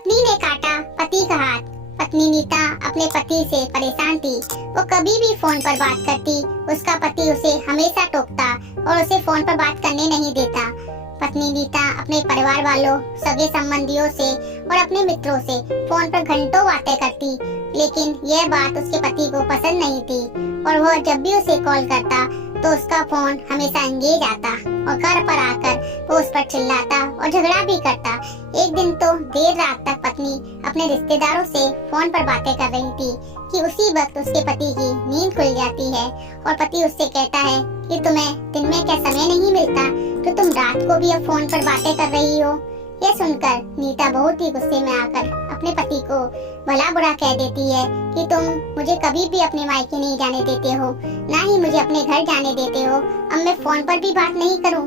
पत्नी ने काटा पति का हाथ। पत्नी नीता अपने पति से परेशान थी। वो कभी भी फोन पर बात करती, उसका पति उसे हमेशा टोकता और उसे फोन पर बात करने नहीं देता। पत्नी नीता अपने परिवार वालों, सगे संबंधियों से और अपने मित्रों से फोन पर घंटों बातें करती, लेकिन यह बात उसके पति को पसंद नहीं थी और वह जब भी उसे कॉल करता तो उसका फोन हमेशा एंगेज आता और घर पर आकर वो उस पर चिल्लाता और झगड़ा भी करता। एक दिन तो देर रात तक पत्नी अपने रिश्तेदारों से फोन पर बातें कर रही थी कि उसी वक्त उसके पति की नींद खुल जाती है और पति उससे कहता है कि तुम्हें दिन में क्या समय नहीं मिलता, तो तुम रात को भी अब फोन पर बातें कर रही हो। यह सुनकर नीता बहुत ही गुस्से में आकर अपने पति को भला बुरा कह देती है कि तुम मुझे कभी भी अपने मायके नहीं जाने देते हो, ना ही मुझे अपने घर जाने देते हो। अब मैं फोन पर भी बात नहीं करूं।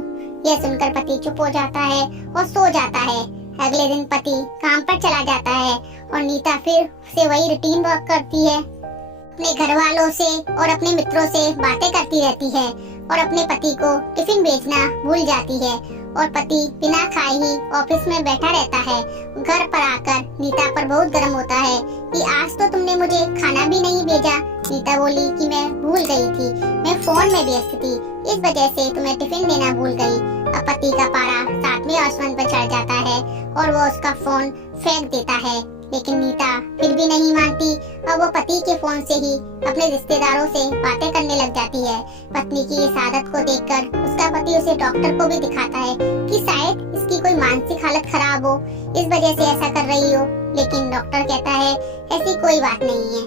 यह सुनकर पति चुप हो जाता है और सो जाता है। अगले दिन पति काम पर चला जाता है और नीता फिर से वही रूटीन वर्क करती है। अपने घर वालों से और अपने मित्रों से बातें करती रहती है और अपने पति को टिफिन भेजना भूल जाती है और पति बिना खाए ही ऑफिस में बैठा रहता है। घर पर आकर नीता पर बहुत गर्म होता है कि आज तो तुमने मुझे खाना भी नहीं भेजा। नीता बोली कि मैं भूल गई थी, मैं फोन में व्यस्त थी, इस वजह से तुम्हें टिफिन देना भूल गई। अब पति का पारा 7वें आसमान पर चढ़ जाता है और वो उसका फोन फेंक देता है, लेकिन नीता फिर भी नहीं मानती। अब वो पति के फोन से ही अपने रिश्तेदारों से बातें करने लग जाती है। पत्नी की इस आदत को देखकर उसका पति उसे डॉक्टर को भी दिखाता है कि शायद इसकी कोई मानसिक हालत खराब हो, इस वजह से ऐसा कर रही हो। लेकिन डॉक्टर कहता है ऐसी कोई बात नहीं है,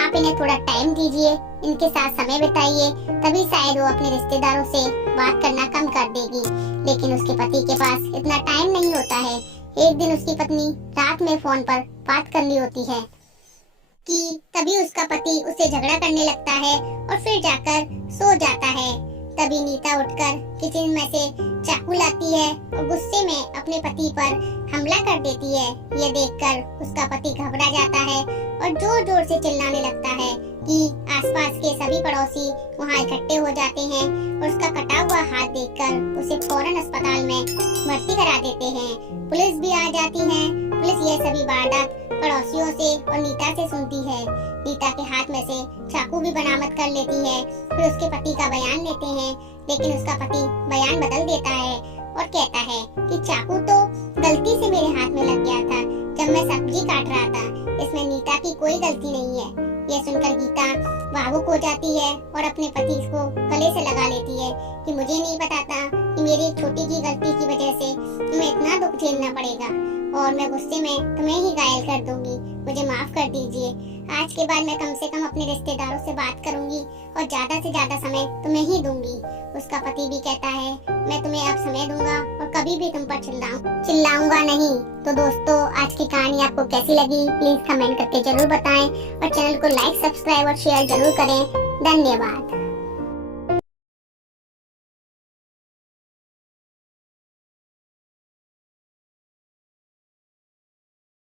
आप इन्हें थोड़ा टाइम दीजिए, इनके साथ समय बिताइए, तभी शायद वो अपने रिश्तेदारों से बात करना कम कर देगी। लेकिन उसके पति के पास इतना टाइम नहीं होता है। एक दिन उसकी पत्नी रात में फोन पर बात कर रही होती है कि तभी उसका पति उससे झगड़ा करने लगता है और फिर जाकर सो जाता है। तभी नीता उठकर किचन में से चाकू लाती है और गुस्से में अपने पति पर हमला कर देती है। यह देखकर उसका पति घबरा जाता है और जोर जोर से चिल्लाने लगता है कि आसपास के सभी पड़ोसी वहां इकट्ठे हो जाते हैं और उसका कटा हुआ हाथ देखकर उसे फौरन अस्पताल में भर्ती करा देते हैं। पुलिस भी आ जाती है। पुलिस यह सभी वारदात पड़ोसियों से और नीता से सुनती है। नीता के हाथ में से चाकू भी बरामद कर लेती है। फिर उसके पति का बयान लेते हैं, लेकिन उसका पति बयान बदल देता है और कहता है कि चाकू तो गलती से मेरे हाथ में लग गया था जब मैं सब्जी काट रहा था, इसमें नीता की कोई गलती नहीं है। यह सुनकर गीता भावुक हो जाती है और अपने पति को गले से लगा लेती है कि मुझे नहीं पता था कि मेरी एक छोटी सी गलती की वजह से तुम्हें इतना दुख झेलना पड़ेगा और मैं गुस्से में तुम्हें ही घायल कर दूंगी, मुझे माफ कर दीजिए। आज के बाद मैं कम से कम अपने रिश्तेदारों से बात करूंगी और ज्यादा से ज्यादा समय तुम्हें ही दूंगी। उसका पति भी कहता है मैं तुम्हें अब समय दूंगा और कभी भी तुम पर चिल्लाऊंगा नहीं। तो दोस्तों, आज की कहानी आपको कैसी लगी प्लीज कमेंट करके जरूर बताएं और चैनल को लाइक, सब्सक्राइब और शेयर जरूर करें। धन्यवाद।